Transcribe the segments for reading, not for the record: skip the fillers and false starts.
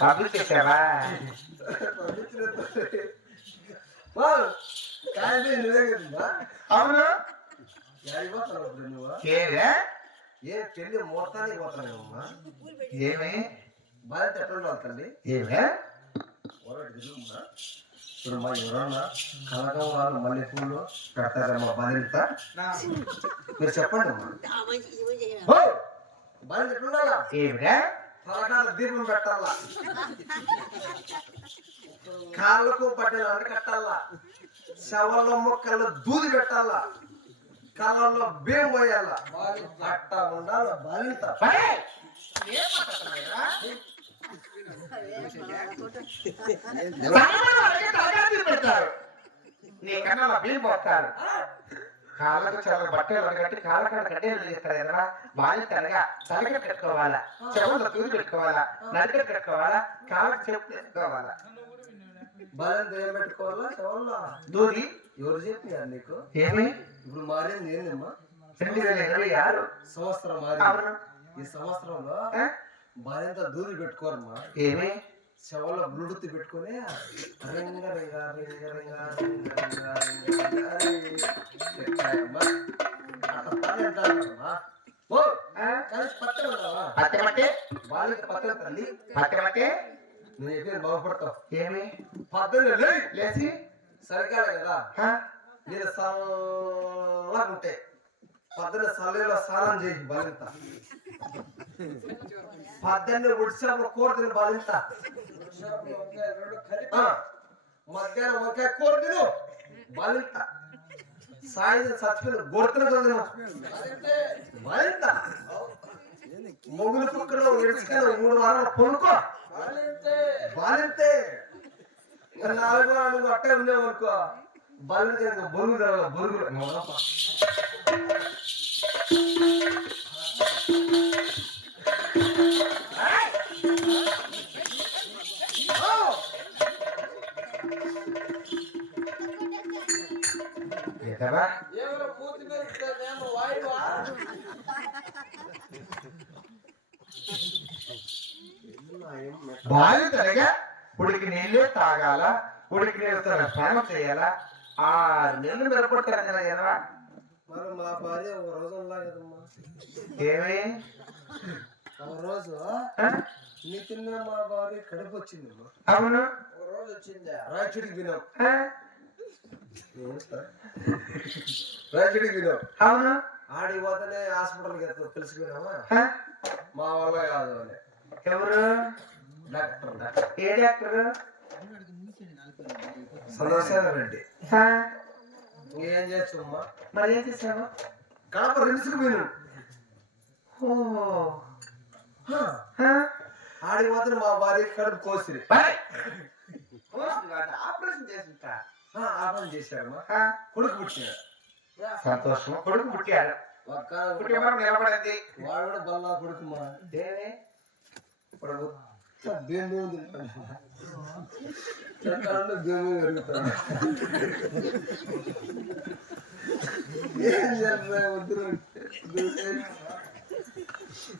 Public చేసావా? అవును. ఏ పెళ్లి ముహూర్తానికి పోతానేమమ్మా. ఏమి బాధ్యత ఎట్లా తల్లి? ఏమే ఇప్పుడు మా ఎవరన్నా కనకాంబరాలు మల్లెపూలు పెడతారమ్మా బాధ్యత? మీరు చెప్పండి అమ్మా. బాధ్యత ఎట్లుండాలా? ఏమిరా తలకాల దీపం పెట్టాలా, కాళ్ళకు బట్టలు అడకట్టాలా, శవల మొక్కలు దూది పెట్టాలా, కళ్ళల్లో బియ్యం పోయాలా. అట్ట ఉండాలి బాధ్యత. పెడతారు, నీ కన్నా బియ్యం పోస్తారు, కాళ్ళకు చాలా బట్టలు కట్టి కాళ్ళకాడ గడ్డలు చేస్తారు కదా. బాధ్యత అనగా తలకి పెట్టుకోవాలా, చెవుల్లో దూది పెట్టుకోవాలా, నడిక పెట్టుకోవాలా, కాళ్ళకు చెప్పు తెచ్చుకోవాలా. బాధ్యత ఏం పెట్టుకోవాలా? చెవుల్లో దూది. ఎవరు చెప్పినా నీకు? ఏమి ఇప్పుడు మారింది ఏందమ్మా? 2026 సంవత్సరం మారింది. ఈ సంవత్సరంలో బాధ్యత దూది పెట్టుకోరమ్మా. ఏమి చెవుల్లో బ్లూటూత్ పెట్టుకుని రింగ రింగ రింగ రింగ నువ్వు చెప్పేది బాగుపడతావు. ఏమి పద్దెనిమిది లేచి సరికాదు కదా, నేను సల్లగా ఉంటే పద్దెనిమిది సల్లీలో స్నానం చేసి బాలింత, 18 ఉడిసేపు కూర తిని బాలింత, మధ్యాహ్నం వంకాయ కూర తిను బాలింత, సాయంత్రం చచ్చిపోయిన గొడతలు చదివిన బాలింత, మొగులు కుక్కలో విడుచుకొని 3 వారాలు పొనుకో బాలింతే. 4 వారాలు అట్టే ఉండేవనుకో బాలింత బొరుగు బొరుగులు. బాధ్యతగా ఉడికి నీళ్ళే తాగాల, ఉడికి నీళ్ళతో స్నానం చేయాలా. 6 నెలలు మెరుగుపడతారు కదా. మరి మా భార్య ఒక రోజు కదమ్మా. ఏమి ఒక రోజు నీ తిన్న మా భార్య కడుపు వచ్చింది. అవును, ఒక రోజు వచ్చింది రాయచుడికి వినాం. రాయచుడికి వినాం. అవును, ఆడికి పోతేనే హాస్పిటల్కి తెలిసిపోయినామా మా వల్ల కాదు అని. ఎవరు? డాక్టర్. ఏ డాక్టర్? సదాశివరెడ్డి. ఏం చేస్తామా? మరి ఏం చేసావు? కడప రిమ్స్కి పోయినాం. ఆడికి పోతే మా భార్య కడుపు కోసిరి. ఆపరేషన్ చేసింటా? ఆపరేషన్ చేశారమ్మా. కొడుకు పుట్టాడు. సంతోషం, కొడుకు పుట్టాడు. నిలబడింది. వాడు కూడా బల్లా కొడుకు మా ఇప్పుడు దేని పెరుగుతాడు. ఏం చేస్తా వద్దు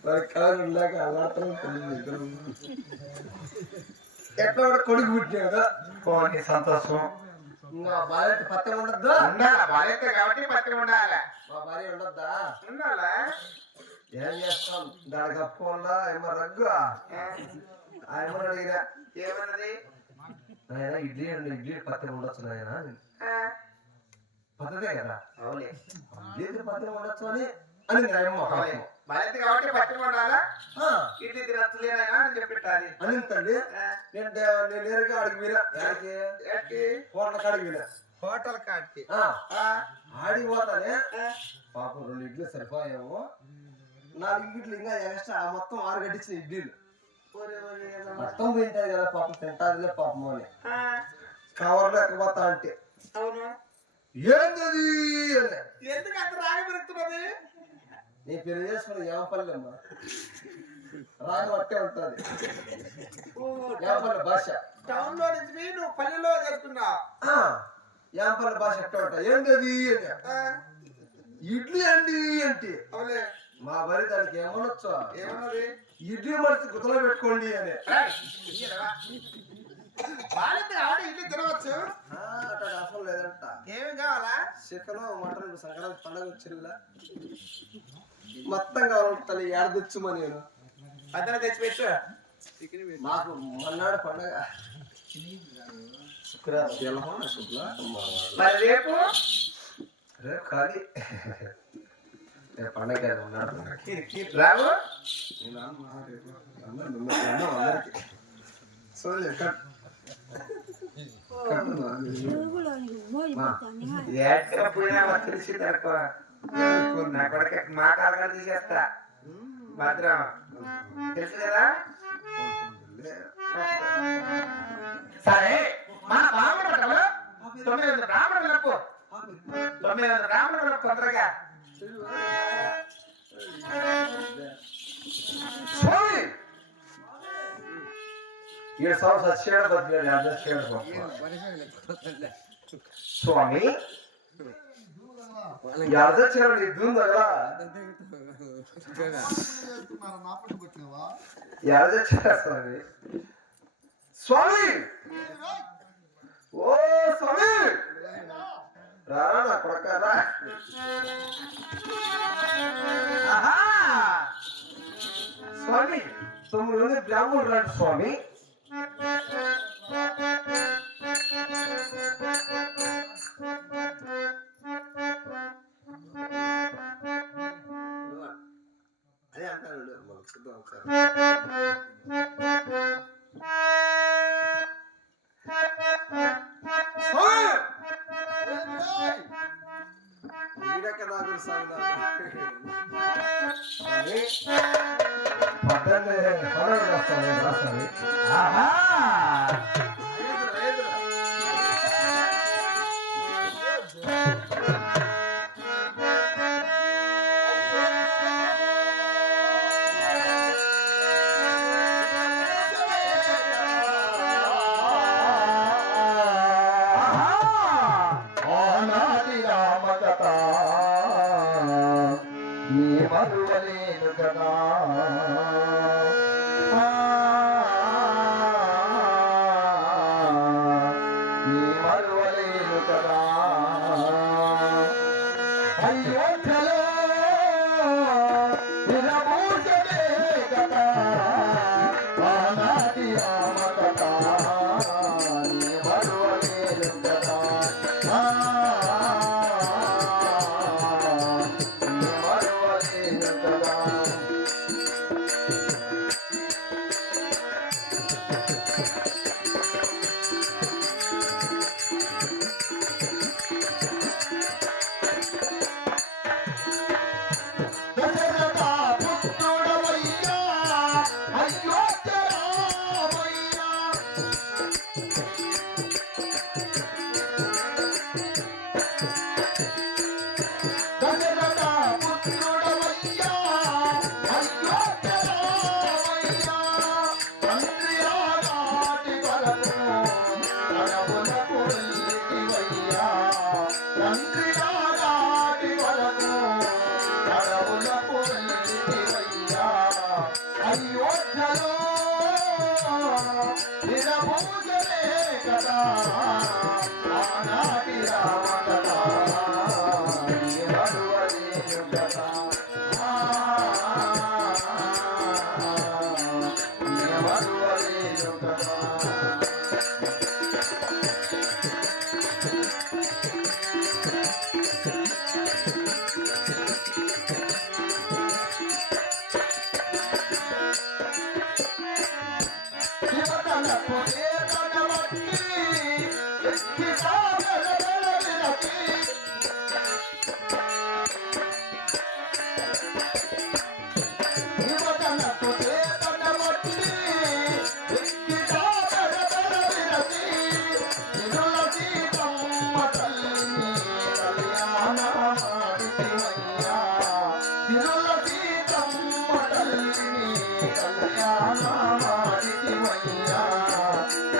మరి కలర్ ఉన్నాక అలాత్రం ఎట్లా కూడా కొడుకు పుట్టాడు. సంతోషం. ఇంకా భార్య పత్రం ఉండద్దా? భార్య కాబట్టి పత్రం ఉండాలి. మా భార్య ఉండద్దా? ఉండాలా? ఏం చేస్తాం దాని కప్పుకోవాలా ఏమో రగ్గు. ఆయన అడిగినా ఏమన్నది? ఆయన ఇడ్లీ అండి, ఇడ్లీ పత్రం ఉండొచ్చు నాయన. పద్ధతే కదా, ఇడ్లీ పత్రం ఉండొచ్చు అని భార్య కాబట్టి పత్రం ఉండాలా. ఇడ్లీ తినచ్చులేనా అని చెప్పిట్టాలి అని తల్లి. నేను నేరుగా అడిగి వినా హోటల్ కాడికి వినా. హోటల్ కాడికి ఆడికి పోతానే పాపం 2 ఇడ్లీ సరిపోయాము. 4 ఇడ్లీలు ఇంకా ఎక్స్ట్రా మొత్తం 6 గడ్డించిన ఇడ్లీలు మొత్తం పోయింటాయి కదా. పాపం తింటారులే పాపం అని కవర్లో ఎక్కబోతా అంటే ఏంటది ఎందుకు అంత రాగం పెరుగుతున్నది? నీ పెళ్లి చేసుకుని ఏమపల్లి అమ్మా రాగం అట్టే ఉంటుంది. ఏమపల్లి భాష టౌన్ లో నుంచి నువ్వు పల్లెలో చేసుకున్నా. ఏమపల్లి భాష అట్టే ఉంటా. ఏంటది అని ఇడ్లీ అండి అంటే మా బరి దానికి ఏమనొచ్చు? ఏమన్నది? ఇడ్లీ మడిచి గుత్తలో పెట్టుకోండి అని. బాలింత ఆవిడ ఇడ్లీ తినవచ్చు. అట్లా అవసరం లేదంట. ఏమి కావాలా? చికెన్ మటన్ సంక్రాంతి పండగ వచ్చిందా మొత్తం కావాలి ఏడదొచ్చుమా నేను పద్దెన తెచ్చిపెట్టు. మాకు మన్నాడు పండగ శుక్రవారం మరి రేపు రేపు ఖాళీ పండగ రావు. అందరికి సోలే ఎక్కడ పోయినా తెలిసింది అనుకో. నా కొడుకు మా కాలగా తీసేస్తా. భద్రం తెలుసు కదా. సరే మన బ్రాహ్మణులు 900 బ్రాహ్మణులకు 900 బ్రాహ్మణులకు తొందరగా స్వామి యాదచ్చాడు ఇద్దుందా యాదచ్చాడు స్వామి. స్వామి ఓ స్వామి రారా నా కొడకరా. స్వామి 9 మంది బ్రాహ్మణులు రండి స్వామి. అదే అంటారు మనకు సిద్ధం అవుతారు. మరువలేను కదా మరువలేను కదా. అయోధ్యలో విరమూర్చనే కదా ఆనాటి రామ కదా మరువలేను కదా. అయోధ్యలో విరమూర్చనే కదా ఆనాటి రామ కదా మరువలేను కదా మరువలేను కదా.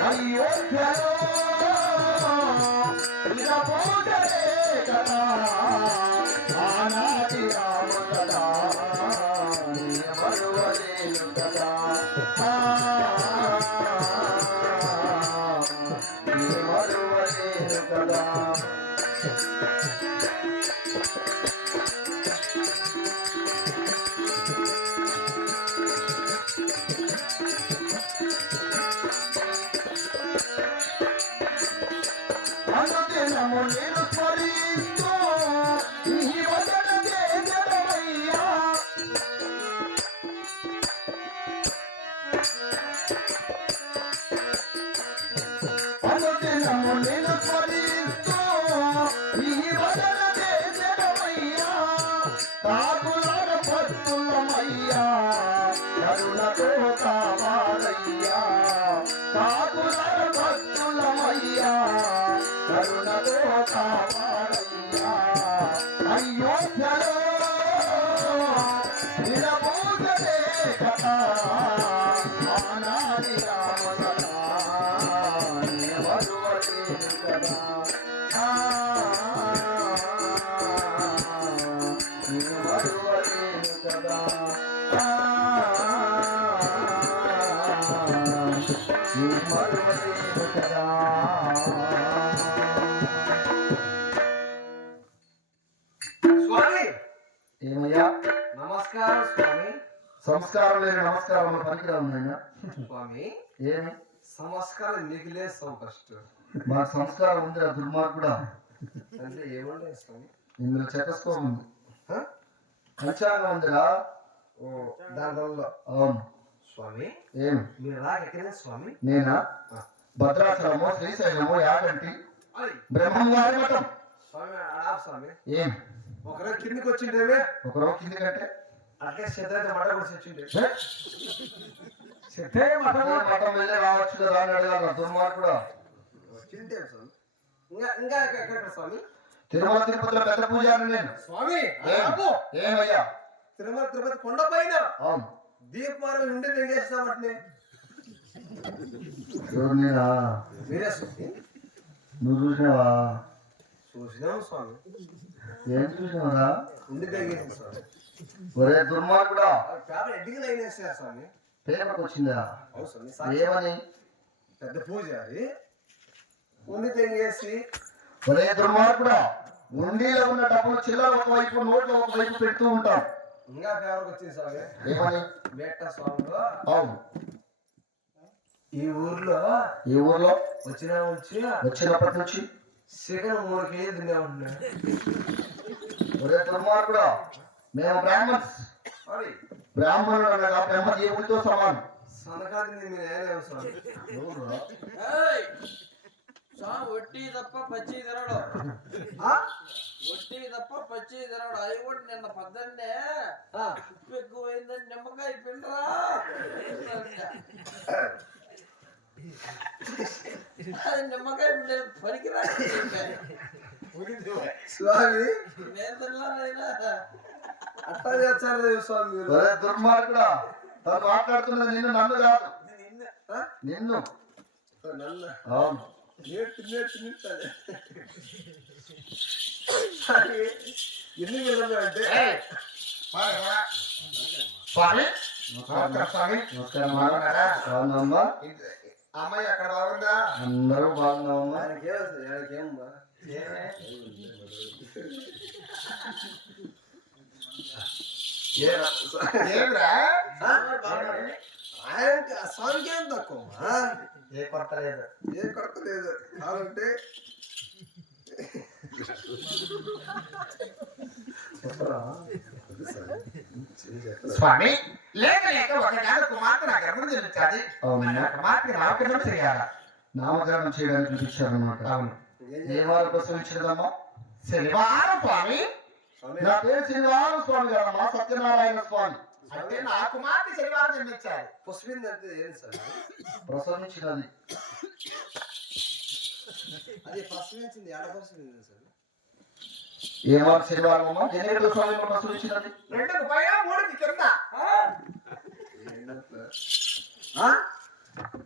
అయోధ్యలో విరమూర్చనే కదా ఆనాటి రామ కదా కదా మరువలేదు కదా. స్వామి ఏమయ్యా? నమస్కారం స్వామి. సంస్కారం లేని నమస్కారం పనికిరాదు నాయన. స్వామి ఏమి సంస్కారం నీకు లేదు ఫస్ట్. మా సంస్కారం ఉంది ఆ దుర్మార్గుడా. అంటే ఏముండే స్వామి? ఇందులో చతస్కోపం ఉంది, హ? పంచాంగం ఉందిరా. ఓ దానివల్ల అవును స్వామి. ఏమి? మీరు రాకెక్కడే స్వామి? నేనా? ఆ. భద్రాచలము, శ్రీశైలము, యాగంటి, అయ్ బ్రహ్మంగారి మఠం. స్వామి అడా స్వామి. ఏం ఒకరోజు కిందికి వచ్చిండేవే ఒకరోజు కింది కంటే అట్లే సిద్ధార్థ మడ కూడా వచ్చిండే. మఠం వెళ్ళి రావచ్చు కదా అని అడగాలి దుర్మార్గుడా. వచ్చిండే స్వామి. ఇంకా ఇంకా ఎక్కడ స్వామి? తిరుమల తిరుపతిలో పెద్ద పూజారి నేను. స్వామి ఏం? ఏమయ్యా? తిరుమల తిరుపతి కొండ పైన అవును. దీపమారం ఉండి తెగేస్తామట్నే. నేనా? మీరే స్వామి? నువ్వు చూసినావా? చూసినాము స్వామి. ఏం చూసినావరా? ఉండి తెగేసింది స్వామి. ఒరే దుర్మార్గుడా, పేపర్ ఎడ్డికి లైన్ వేసారు స్వామి. పేపర్కి వచ్చిందా? అవును స్వామి. ఏమని? పెద్ద పూజారి ఉండి తెగేసి ఒరే దుర్మార్గుడా, ఉండిలో ఉన్న డబ్బులు చిల్లర ఒకవైపు నోట్లు ఒకవైపు పెడుతూ ఉంటాం. ఇంకా పేపర్కి వచ్చింది స్వామి. ఏమని? బేట స్వామిలో అవును. ఈ ఊర్లో వచ్చినప్పటి నుంచి చికెన్ 3 కేజీలు తినే ఉంటున్నా. ఒరే దుర్మార్గుడా, మేము బ్రాహ్మణుడు అనగా బ్రహ్మ దేవుడితో సమానం. సనకాది మీరు ఏలేవు స్వామి. ఒట్టి తప్ప పచ్చి తినడు. ఆ? ఒట్టి తప్ప పచ్చి తినడు. అవి కూడా నిన్న పద్దన్నే ఉప్పు ఎక్కువైందని నిమ్మకాయ పిండరా నిమ్మకాయ పిండే పనికిరా స్వామి నేను తిన్నానైనా అట్టా చేస్తారు స్వామి మీరు. ఒరే దుర్మార్గుడా, తను మాట్లాడుతున్నది నిన్ను, నన్ను కాదు. ఆ? నిన్ను. నన్ను అవును. తింటాను. ఎన్ని వెళ్ళదు అంటే స్వామి స్వామి బాగున్నామ్మా. అమ్మాయి అక్కడ బాగుందా? అందరూ బాగున్నామమ్మా. ఆయనకేమమ్మా? ఆయన స్వామికి ఏం తక్కువ? ఏ కొరత లేదు. ఏ కొరత లేదు. కావాలంటే స్వామి లేక లేక ఒక గాలి కుమార్తె నా గర్భం జరుగుతుంది. కుమార్తె నామకరణం చేయాల. నామకరణం చేయడానికి పిలిచారనమాట. అవును. ఏ వారం కోసం ఇచ్చినదమ్మా? శనివారం స్వామి. నా పేరు శనివారం స్వామి గారమ్మా, సత్యనారాయణ స్వామి. అంటే నా కుమార్తె శనివారం జన్మించారు. పుష్పింది అంటే ఏం సార్? ప్రసవించినది. అది ప్రసవించింది ఏడ ప్రసవించింది సార్? ఏ వారం శనివారం అమ్మా? ఎన్ని స్వామి ప్రసవించినది? 2కి పైన 3కి కింద.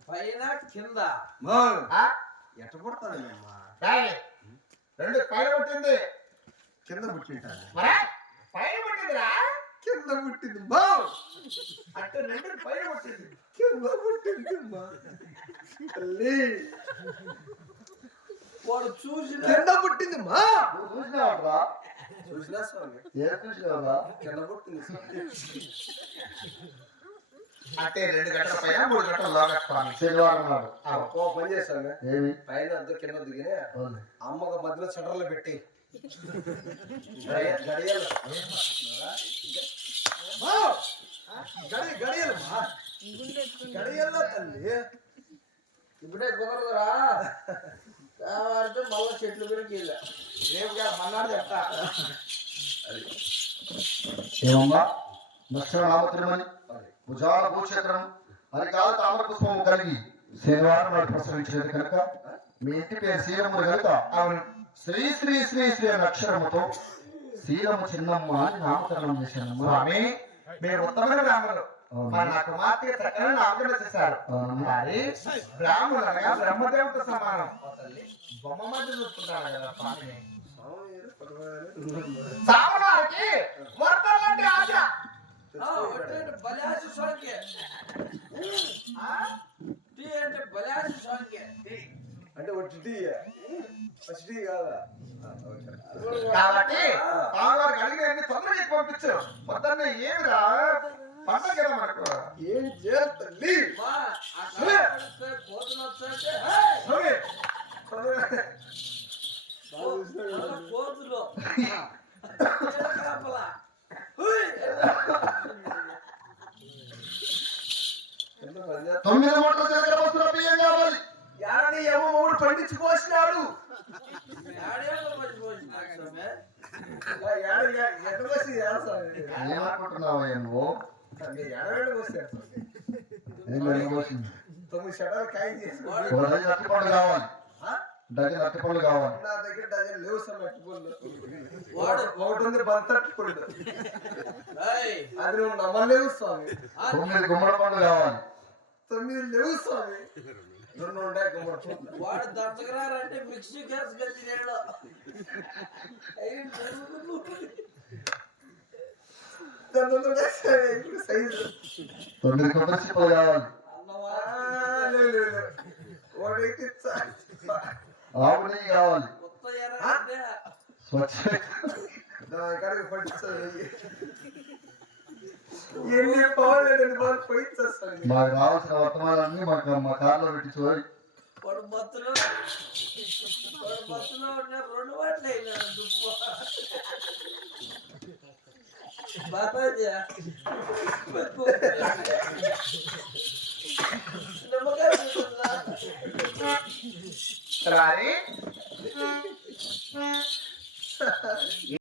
పైన కింద ఎట్ట పుడతానమ్మా? 2 పైన పుట్టింది, కింద పుట్టింటాను. పైన పుట్టిందిరా. కింద పుట్టింది బా. అంటే 2 పైన పుట్టింది, కింద పుట్టింది మా తల్లి. వాడు చూసి కింద పుట్టింది మా. నువ్వు చూసినావట్రా? చూసినా స్వామి. ఏం చూసినావరా? కింద పుట్టింది స్వామి. అంటే 2 గంటల పైన 3 గంటల లోగా స్వామి శనివారం నాడు. ఓ పని చేస్తాను. ఏమి? పైన అంతా కింద దిగినే అమ్మకు మధ్యలో షటర్లు పెట్టి గడియలు గడియల్లో తల్లి. ఇప్పుడే కుదరదురా. కావాలంటే మళ్ళా చెట్లు గురించి రేపు మన్నాడు చెప్తా. ఏమమ్మా? దక్షిణ నామతిరుమని భుజాల భూచక్రం అరికాల తామర పుష్పము కలిగి శనివారం నాడు ప్రసవించినది కనుక మీ ఇంటి పేరు శీలము కనుక అవును శ్రీ శ్రీ శ్రీ శ్రీ అనే అక్షరముతో శీలము చిన్నమ్మ అని నామకరణం చేశానమ్మా. స్వామి మీరు ఉత్తమైన రాములు. నా కుమార్తె చక్కని నామకరణ చేశారు. మరి బ్రాహ్మణులు అనగా బ్రహ్మదేవత సమానం. బొమ్మ మధ్య చూసుకుంటాను కదా స్వామి. సామనానికి వర్తలంటే ఆశ. సోకే టీ అంటే బలాసి సోకే అంటే ఒకటి టీ ఫస్ట్ టీ కాదా కాబట్టి బావగారికి అడిగిన తొందరగా చెప్పి పంపించు. పొద్దున్నే ఏమిరా పండగ కదా మనకు. ఏం చేయాలి తల్లి మా ఆ కోతులు వచ్చాయంటే కోతులు కాపలా 9 మూటల చక్కెర బస్సులో బియ్యం కావాలి. యాడని ఏమో మూడు పండించుకోసినాడు ఏమనుకుంటున్నావా నువ్వు? 9 షటాలు కాయ చేసి అరటిపండు కావాలి, డజన్ అరటిపండు కావాలి. నా దగ్గర డజన్ లేవు సార్ అరటిపండు. ఒకటి ఉంది బంత అరటిపండు, అది నువ్వు నమ్మలేవు స్వామి. 9 గుమ్మడి పండు కావాలి. 9 లేవు స్వామి, 2 ఉంటాయి గుమ్మడి పండ్లు. వాడు దంచగరారంటే మిక్సీ గ్యాస్ గచ్చినాడు. 9 కొబ్బరి చిప్పలు కావాలి. ఆవు నెయ్యి కావాలి. స్వచ్ఛ ఎన్ని పాలు పోయించేస్తాను. మాకు రావాల్సిన వర్తమానాన్ని మా కార్లో పెట్టి చూడాలి. వాడు మత్తులో ఉన్న 2 వాట్లు అయినాడు దుప్పు. బాబాజీ రాని